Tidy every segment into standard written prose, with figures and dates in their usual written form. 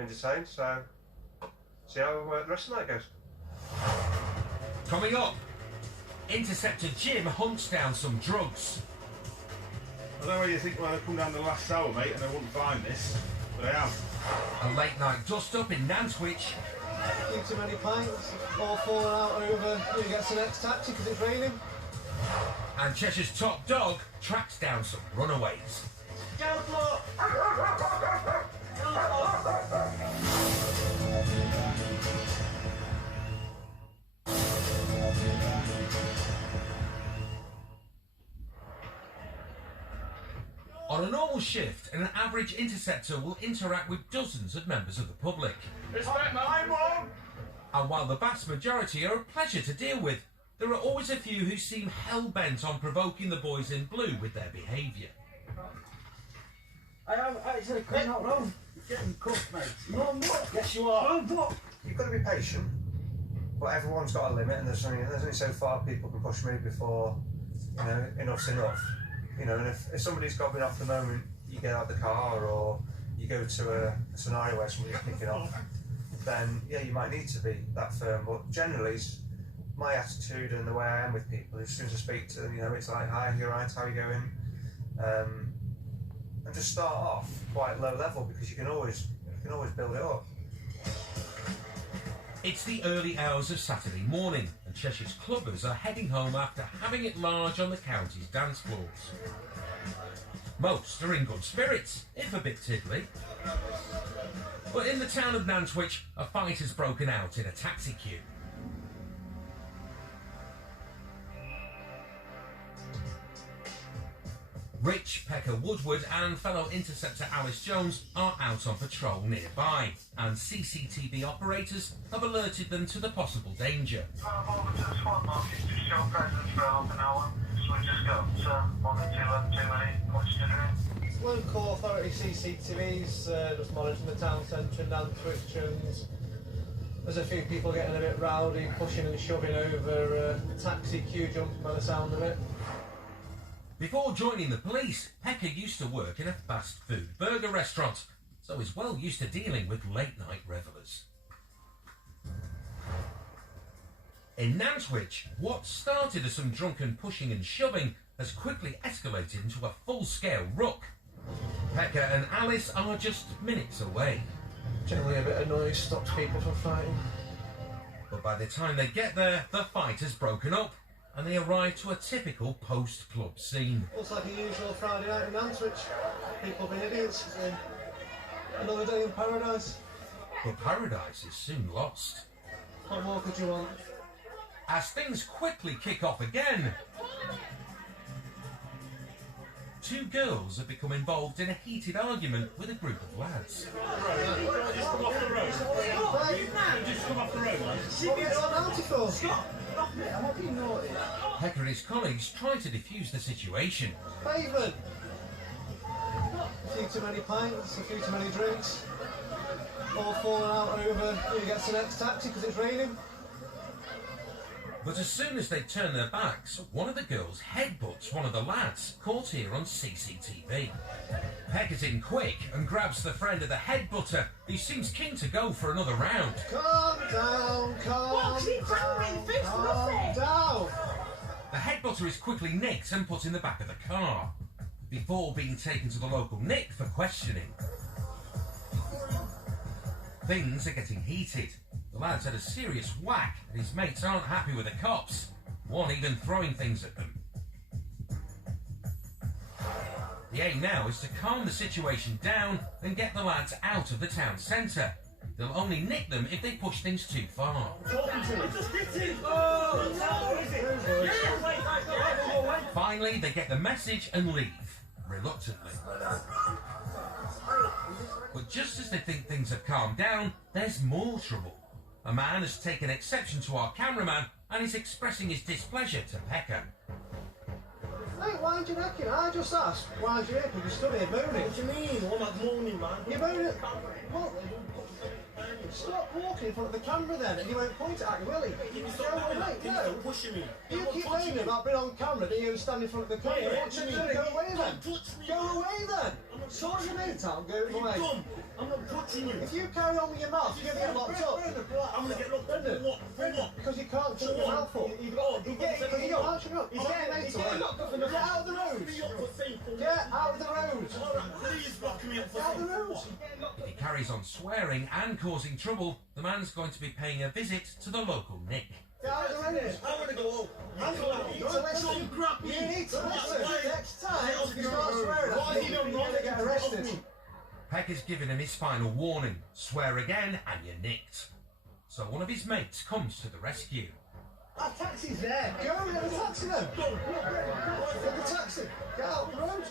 entertained, so see how the rest of the night goes. Coming up, Interceptor Jim hunts down some drugs. I don't know where you think when I come down the last hour, mate, and I wouldn't find this, but I have. A late night dust up in Nantwich. Drink too many pints, all falling out over who gets the next taxi because it's raining. And Cheshire's top dog tracks down some runaways. On a normal shift, an average interceptor will interact with dozens of members of the public. Respect my mum! And while the vast majority are a pleasure to deal with, there are always a few who seem hell-bent on provoking the boys in blue with their behaviour. I am actually coming out wrong. You're getting cuffed, mate. No, I'm not. Yes, you are. No, what? You've got to be patient, but everyone's got a limit, and there's only so far people can push me before, you know, enough's enough. You know, and if somebody's got me off the moment you get out of the car or you go to a scenario where somebody's kicking off, then yeah, you might need to be that firm. But generally, my attitude and the way I am with people, as soon as I speak to them, you know, it's like, hi, you're right, how are you going? And just start off quite low level because you can always build it up. It's the early hours of Saturday morning, and Cheshire's clubbers are heading home after having it large on the county's dance floors. Most are in good spirits, if a bit tiddly. But in the town of Nantwich, a fight has broken out in a taxi queue. Rich, Pekka Woodward and fellow interceptor Alice Jones are out on patrol nearby, and CCTV operators have alerted them to the possible danger. Over to the SWAT market to show presence for half an hour, so we just got 1 or 2 too many, much to drink. Local authority CCTVs just monitoring the town centre in Nantwich, and there's a few people getting a bit rowdy, pushing and shoving over a taxi queue, jumping by the sound of it. Before joining the police, Pekka used to work in a fast food burger restaurant, so is well used to dealing with late night revellers. In Nantwich, what started as some drunken pushing and shoving has quickly escalated into a full-scale ruck. Pekka and Alice are just minutes away. Generally a bit of noise stops people from fighting. But by the time they get there, the fight has broken up, and they arrive to a typical post-club scene. Looks like a usual Friday night in Nantwich. People being idiots. Another day in paradise. But paradise is soon lost. What more could you want? As things quickly kick off again, two girls have become involved in a heated argument with a group of lads. Just come off the road. Just come off the road, mate. What are you on naughty for? Stop! I'm not being naughty. Pekka and his colleagues try to defuse the situation. Pavement! A few too many pints, a few too many drinks. All falling out over who gets the next taxi because it's raining. But as soon as they turn their backs, one of the girls headbutts one of the lads, caught here on CCTV. Pekka's in quick and grabs the friend of the headbutter, who seems keen to go for another round. Calm down, calm down. The headbutter is quickly nicked and put in the back of the car, before being taken to the local Nick for questioning. Things are getting heated. The lad's had a serious whack, and his mates aren't happy with the cops, one even throwing things at them. The aim now is to calm the situation down and get the lads out of the town centre. They'll only nick them if they push things too far. Finally, they get the message and leave, reluctantly. But just as they think things have calmed down, there's more trouble. A man has taken exception to our cameraman and is expressing his displeasure to Pekka. Hey, why do you reckon? I just asked, why do you reckon you stood here moaning? What do you mean? I'm not moaning, man. You're moaning? What? Stop walking in front of the camera then, and you won't point it at you, will he? Go away, no. Pushing me. You keep moaning about being on camera, then you stand in front of the camera. Yeah, What you doing? Go away then. Don't touch me. Go away then. Sort your mate out and go away. I'm not touching you. If you carry on with your mouth, you're going to get locked up. I'm going to get locked up. For what? For what? Because you can't shut your mouth up. He's getting out of the road. Get out of the road. Please lock me up for Get out of the road. If he carries on swearing and causing trouble, the man's going to be paying a visit to the local Nick. Get out of the road. I want to go home. You need to listen. Don't grab me. You need to listen. Why? Next time, if you start swearing, Why you're he don't going to get arrested. Peck has given him his final warning. Swear again and you're nicked. So one of his mates comes to the rescue. Our taxi's there. Go get the taxi then. Get the taxi. Get out of the road.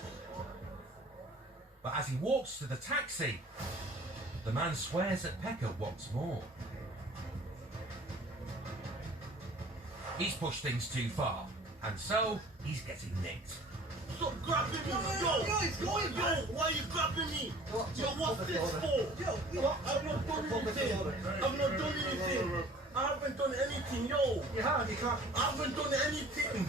But as he walks to the taxi, the man swears at Pecker once more. He's pushed things too far, and so he's getting nicked. Stop grabbing me. Why are you grabbing me? Yo, what's this for? Yo, I've not done anything. I've not done anything. I haven't done anything, yo. You have, you can't. I haven't done anything.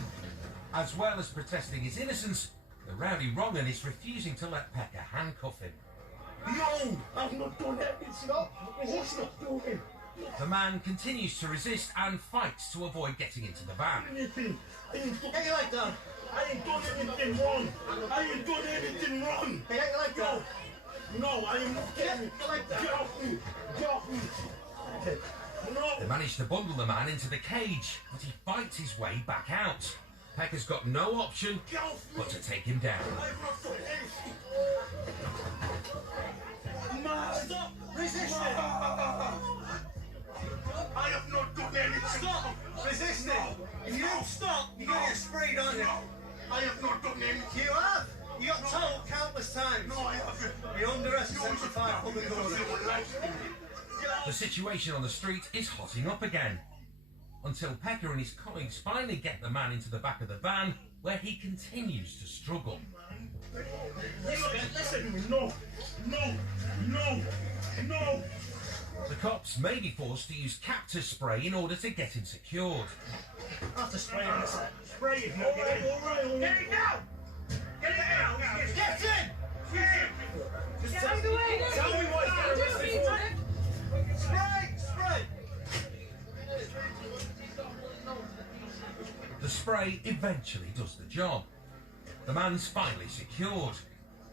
As well as protesting his innocence, the rowdy wrong'un is refusing to let Pecker handcuff him. Yo, I've not done anything. Stop resisting. Stop doing The man continues to resist and fights to avoid getting into the van. anything. Get your leg down. I ain't done anything wrong. I ain't done anything wrong. Get your leg down. No, I am not getting it. Get off me. Get off me. They No. manage to bundle the man into the cage, but he fights his way back out. Pecker's got no option Get off me. but to take him down. I've not done anything. Man, stop resisting. I have not done anything. Stop resisting. If you don't stop, you're going to get sprayed, aren't you? No, I have not done anything. You have. You got told countless times. No, I haven't. You're under arrest for 75 public order. The situation on the street is hotting up again, until Pecker and his colleagues finally get the man into the back of the van, where he continues to struggle. Listen, no, no, no, no. The cops may be forced to use cactus spray in order to get him secured. I have to spray him. Spray him. All right. Get it down. Get it down. Get in. Just tell me what he's arrested for. Spray! The spray eventually does the job. The man's finally secured.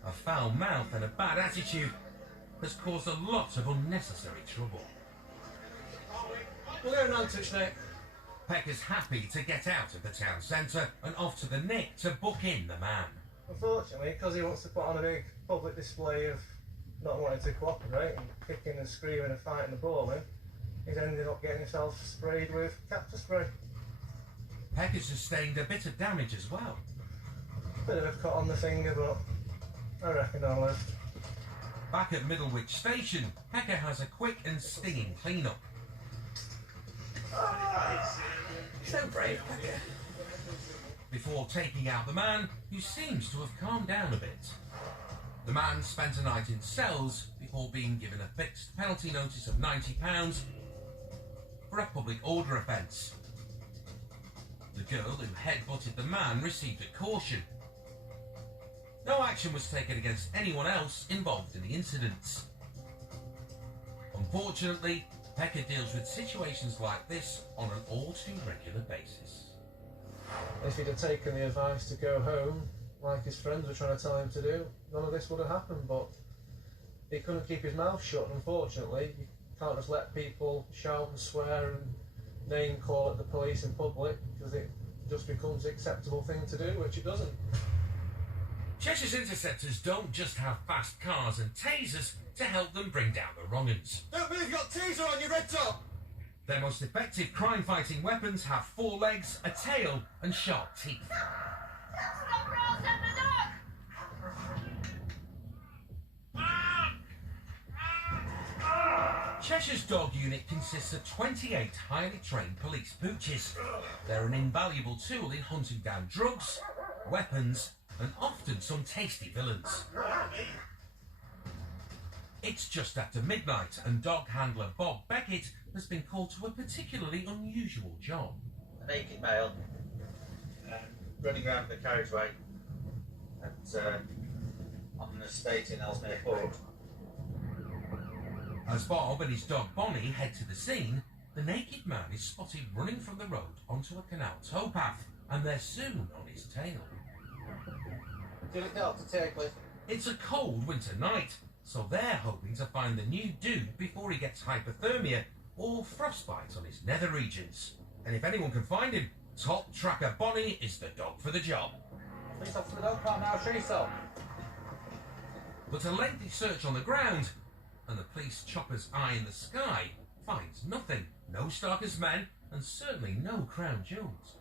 A foul mouth and a bad attitude has caused a lot of unnecessary trouble. We'll go round touch, mate. Pecker's happy to get out of the town centre and off to the Nick to book in the man. Unfortunately, because he wants to put on a big public display of not wanting to cooperate and kicking and screaming and fighting and brawling, he's ended up getting himself sprayed with cactus spray. Pecker sustained a bit of damage as well. Bit of a cut on the finger, but I reckon I'll live. Back at Middlewich Station, Pecker has a quick and stinging clean-up. So brave, Pecker. Before taking out the man, who seems to have calmed down a bit. The man spent a night in cells before being given a fixed penalty notice of £90 for a public order offence. The girl who headbutted the man received a caution. No action was taken against anyone else involved in the incidents. Unfortunately, Pecker deals with situations like this on an all too regular basis. If he'd have taken the advice to go home, like his friends were trying to tell him to do, none of this would have happened, but he couldn't keep his mouth shut, unfortunately. You can't just let people shout and swear and name call at the police in public, because it just becomes the acceptable thing to do, which it doesn't. Cheshire's interceptors don't just have fast cars and tasers to help them bring down the wrong-uns. Don't believe you've got taser on your red top! Their most effective crime-fighting weapons have 4 legs, a tail, and sharp teeth. Cheshire's dog unit consists of 28 highly trained police pooches. They're an invaluable tool in hunting down drugs, weapons, and often some tasty villains. It's just after midnight, and dog handler Bob Beckett has been called to a particularly unusual job. A naked male running around the carriageway at, on an estate in Ellesmere Port. As Bob and his dog Bonnie head to the scene, the naked man is spotted running from the road onto a canal towpath, and they're soon on his tail. Julie Delta, take please. It's a cold winter night, so they're hoping to find the new dude before he gets hypothermia or frostbite on his nether regions. And if anyone can find him, Top Tracker Bonnie is the dog for the job. Please off to the dog park now, Sheesaw. But a lengthy search on the ground, and the police chopper's eye in the sky finds nothing. No Starker's men, and certainly no crown jewels.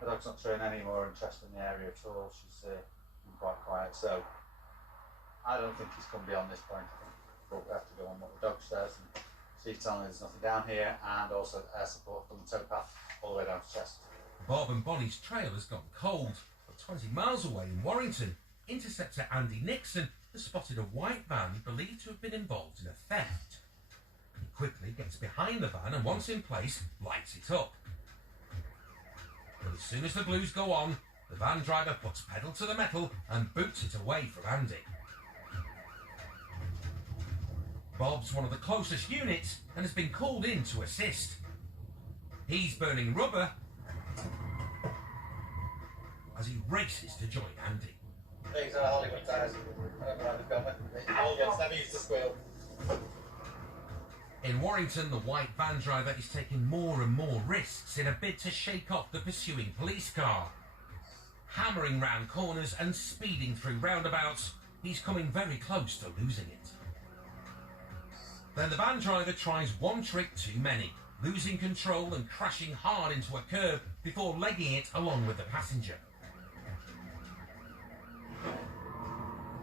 The dog's not showing any more interest in the area at all. She's been quite quiet, so I don't think he's come beyond this point. But we have to go on what the dog says, and she's telling me there's nothing down here, and also air support from the towpath all the way down to Chester. Bob and Bonnie's trail has gone cold, but 20 miles away in Warrington, Interceptor Andy Nixon has spotted a white van believed to have been involved in a theft. He quickly gets behind the van and, once in place, lights it up. But as soon as the blues go on, the van driver puts pedal to the metal and boots it away from Andy. Bob's one of the closest units and has been called in to assist. He's burning rubber as he races to join Andy. These are Hollywood tires. I don't know why they've got them. Yes, never used to squeal. In Warrington, the white van driver is taking more and more risks in a bid to shake off the pursuing police car. Hammering round corners and speeding through roundabouts, he's coming very close to losing it. Then the van driver tries one trick too many, losing control and crashing hard into a curb before legging it along with the passenger.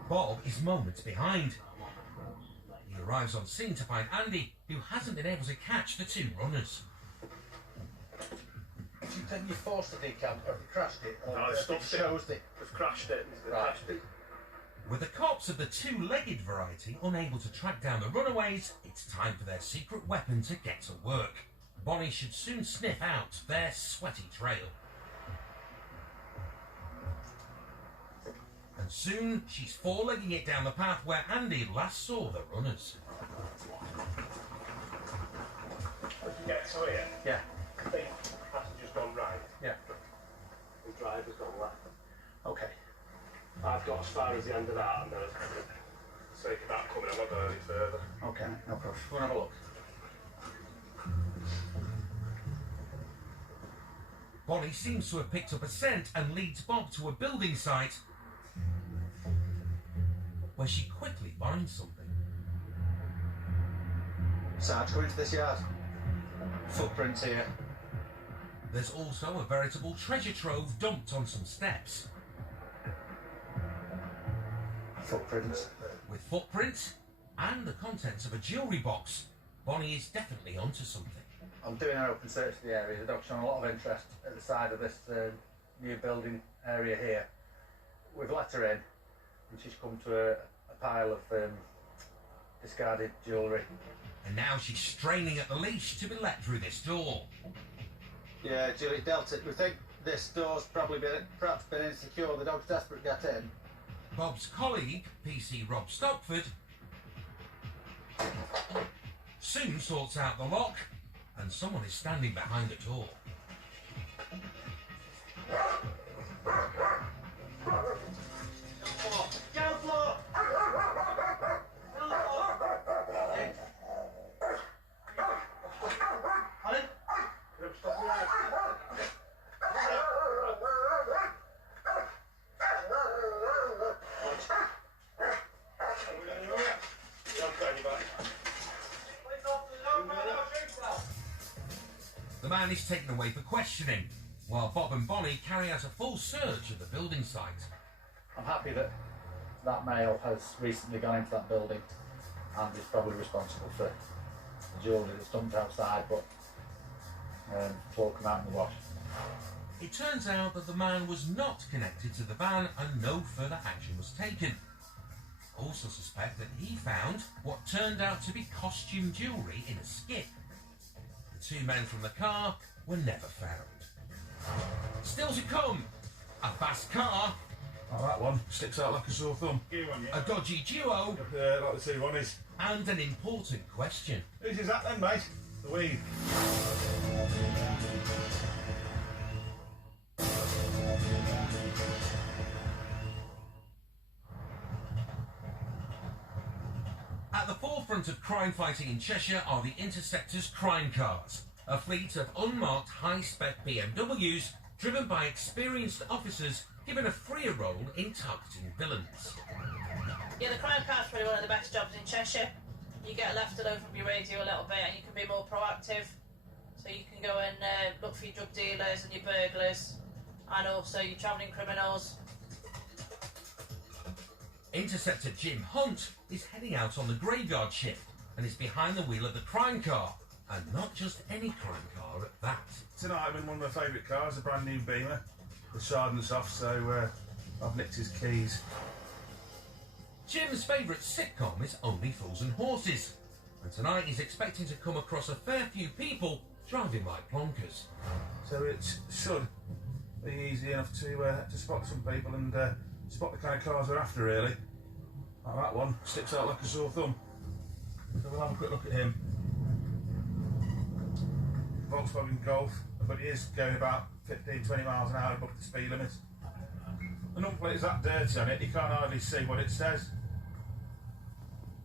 Bob is moments behind. He arrives on scene to find Andy, who hasn't been able to catch the two runners. Then you forced the decamp, or you crashed it, or No, I stopped it. chose it. They've crashed it. Right. Crashed it. With the cops of the two-legged variety unable to track down the runaways, it's time for their secret weapon to get to work. Bonnie should soon sniff out their sweaty trail. And soon she's four-legging it down the path where Andy last saw the runners. When you get to here, Yeah, I think passenger's gone right, yeah. the driver's gone left. Okay. I've got as far as the end of that, and then so if that coming, I'm not going any further. Okay, no problem. Go and have a look. Bonnie seems to have picked up a scent and leads Bob to a building site where she quickly finds something. Sarge, go into this yard. Footprints here. There's also a veritable treasure trove dumped on some steps. Footprints. With footprints and the contents of a jewellery box, Bonnie is definitely onto something. I'm doing an open search of the area. The dog's shown a lot of interest at the side of this new building area here. We've let her in, and she's come to a pile of discarded jewellery. And now she's straining at the leash to be let through this door. Yeah, Julie dealt it. We think this door's perhaps been insecure. The dog's desperate to get in. Bob's colleague, PC Rob Stopford, soon sorts out the lock, and someone is standing behind the door. Down floor! Honey? The man is taken away for questioning, while Bob and Bonnie carry out a full search of the building site. I'm happy that that male has recently gone into that building and is probably responsible for the jewellery that's dumped outside, but will come out in the wash. It turns out that the man was not connected to the van and no further action was taken. Also suspect that he found what turned out to be costume jewellery in a skip. The two men from the car were never found. Still to come, a fast car, Oh, that one sticks out like a sore thumb. a dodgy duo, Like the two one is. And an important question. Whose is that then, mate? The weed. At the forefront of crime fighting in Cheshire are the Interceptors crime cars, a fleet of unmarked high-spec BMWs driven by experienced officers given a freer role in targeting villains. Yeah, the crime car's probably one of the best jobs in Cheshire. You get left alone from your radio a little bit and you can be more proactive. So you can go and look for your drug dealers and your burglars and also your travelling criminals. Interceptor Jim Hunt is heading out on the graveyard shift and is behind the wheel of the crime car. And not just any crime car at that. Tonight I'm in one of my favourite cars, a brand new Beamer. The sergeant's off, so I've nicked his keys. Jim's favourite sitcom is Only Fools and Horses, and tonight he's expecting to come across a fair few people driving like plonkers. So it should be easy enough to spot some people and spot the kind of cars they're after, really. Like that one, sticks out like a sore thumb. So we'll have a quick look at him. Volkswagen Golf, but he is going about 15-20 miles an hour above the speed limit. The number plate's that dirty on it, you can't hardly see what it says.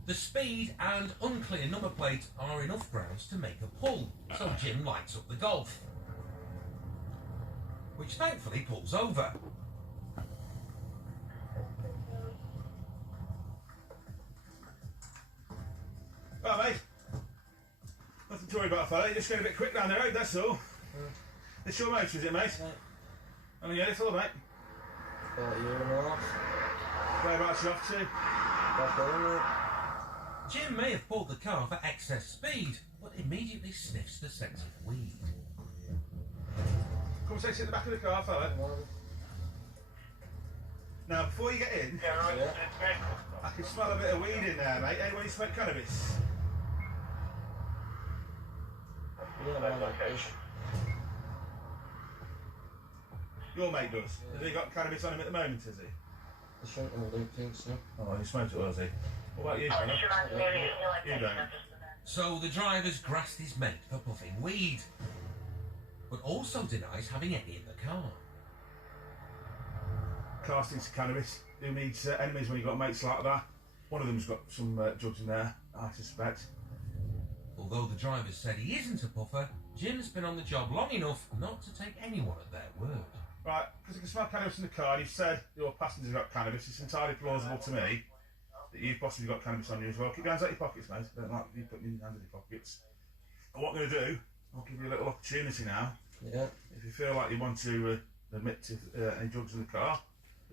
The speed and unclear number plate are enough grounds to make a pull, so Jim lights up the Golf, which thankfully pulls over. Well, mate, nothing to worry about, fella. You're just going a bit quick down the road, that's all. It's your motor, is it, mate? How long you had it for, mate? About a year and a half. Whereabouts you off to? Back home, Jim may have pulled the car for excess speed, but immediately sniffs the scent of weed. Come and sit in the back of the car, fella. Now, before you get in, I can smell a bit of weed in there, mate. Anyone who smoke cannabis? Yeah, man. Your mate does. Has he got cannabis on him at the moment, has he? The shot I don't think so. Oh, he smoked it, has he? What about you, fella? You don't. So the driver's grassed his mate for puffing weed, but also denies having any in the car. Casting some cannabis. Who needs enemies when you've got mates like that? One of them's got some drugs in there, I suspect. Although the driver said he isn't a puffer, Jim's been on the job long enough not to take anyone at their word. Right, because I can smell cannabis in the car, and you've said your passenger's got cannabis. It's entirely plausible to me that you've possibly got cannabis on you as well. Keep your hands out your pockets, mate. I don't like you putting your hands in your pockets. And what I'm going to do, I'll give you a little opportunity now. Yeah. If you feel like you want to admit to any drugs in the car,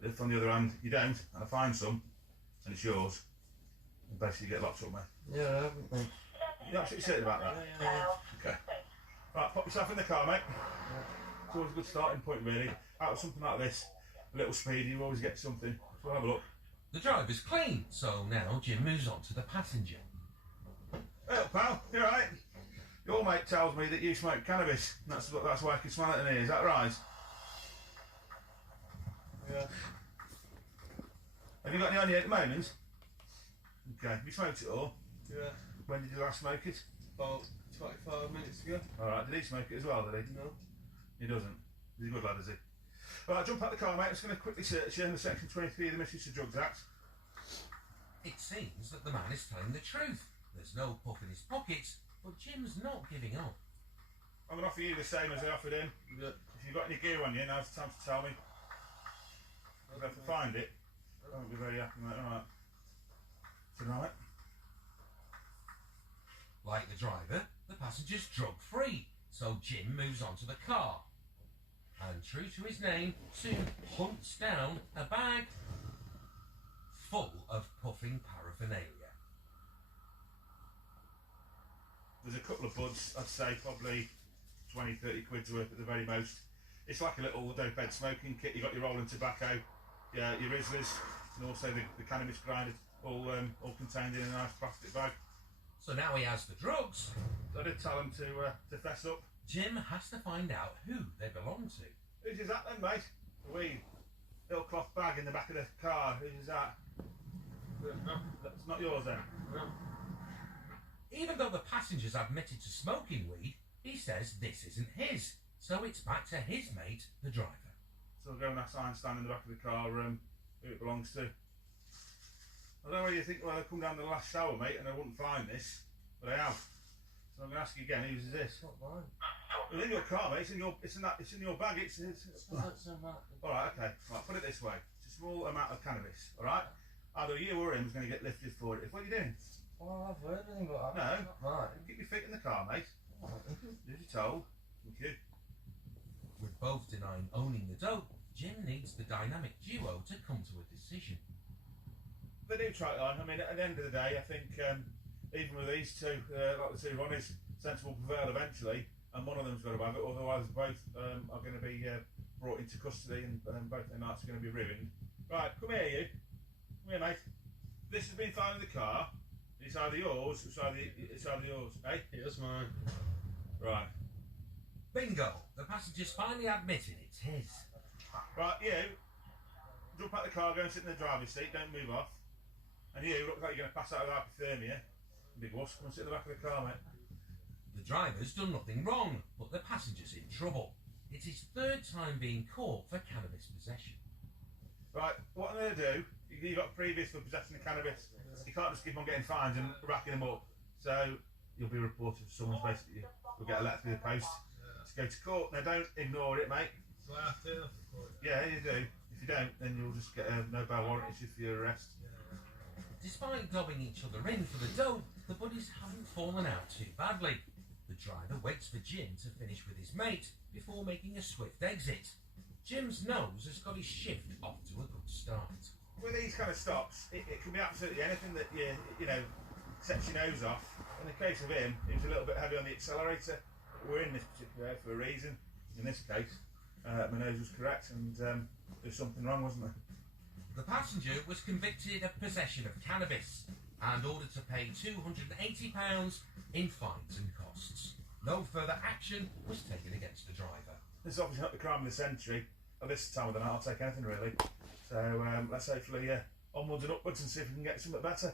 but if on the other hand you don't, and I find some, and it's yours, then basically you get locked up, mate. Yeah, I haven't, mate. You're absolutely certain about that? Yeah. Okay. Right, pop yourself in the car, mate. It's always a good starting point, really. Out of something like this, a little speed, you always get something. So we'll have a look. The driver's clean, so now Jim moves on to the passenger. Hey, pal, you alright? Your mate tells me that you smoke cannabis. That's why I can smell it in here, is that right? Yeah. Have you got any on you at the moment? Okay, have you smoked it all? Yeah. When did you last smoke it? About 25 minutes ago. Alright, did he smoke it as well, did he? No. He doesn't. He's a good lad, is he? Right, jump out the car, mate. I'm just going to quickly search you in the Section 23 of the Misuse of Drugs Act. It seems that the man is telling the truth. There's no puff in his pockets, but Jim's not giving up. I'm going to offer you the same as I offered him. Yeah. If you've got any gear on you, now's the time to tell me. If I have to find it, I won't be very happy, mate. Alright. Tonight. Like the driver, the passenger's drug-free, so Jim moves on to the car. And true to his name, soon hunts down a bag full of puffing paraphernalia. There's a couple of buds, I'd say probably 20-30 quid's worth at the very most. It's like a little dope-bed smoking kit. You've got your rolling tobacco, your Rizzlers, and also the cannabis grinder, all contained in a nice plastic bag. So now he has the drugs. I did tell him to fess up. Jim has to find out who they belong to. Whose is that then, mate? The weed. Little cloth bag in the back of the car. Whose is that? That's not yours then? No. Even though the passengers admitted to smoking weed, he says this isn't his, so it's back to his mate, the driver. So I'll go and ask Einstein in the back of the car who it belongs to. I don't know whether you think, well, I come down the last shower, mate, and I wouldn't find this, but I have. So I'm going to ask you again, whose is this? Not mine. It's in your car, mate. It's in your bag. It's all right. Okay. Right. Put it this way. It's a small amount of cannabis. All right. Either you or him's going to get lifted for it. What are you doing? Well, I've heard anything but No. not mine. Keep your feet in the car, mate. As you told. Thank you. With both denying owning the dope, Jim needs the dynamic duo to come to a decision. They do try it on. I mean, at the end of the day, I think even with these two, like the two Ronnies, sense will prevail eventually, and one of them's got to have it. Otherwise, both are going to be brought into custody, and both their nights are going to be ruined. Right, come here, you. Come here, mate. This has been found in the car. It's either yours. It's either yours. Eh? It's mine. Right. Bingo! The passengers finally admitting it's his. Right, you. Jump out the car, go and sit in the driver's seat. Don't move off. And you look like you're going to pass out of hypothermia. Big wuss, come and sit in the back of the car, mate. The driver's done nothing wrong, but the passenger's in trouble. It's his third time being caught for cannabis possession. Right, what I'm going to do, you got previous for possessing of cannabis. You can't just keep on getting fined and racking them up. So you'll be reported for someone's basically, you'll get a letter through the post to go to court. Now don't ignore it, mate. Do I have to? Yeah, you do. If you don't, then you'll just get a no bail warrant issued for your arrest. Despite dobbing each other in for the dope, the buddies haven't fallen out too badly. The driver waits for Jim to finish with his mate before making a swift exit. Jim's nose has got his shift off to a good start. With these kind of stops, it can be absolutely anything that you know sets your nose off. In the case of him, he was a little bit heavy on the accelerator. We're in this particular area for a reason. In this case, my nose was correct, and there's something wrong, wasn't there? The passenger was convicted of possession of cannabis and ordered to pay £280 in fines and costs. No further action was taken against the driver. This is obviously not the crime of the century. At this time of the night, I'll take anything really. So let's hopefully onwards and upwards and see if we can get something better.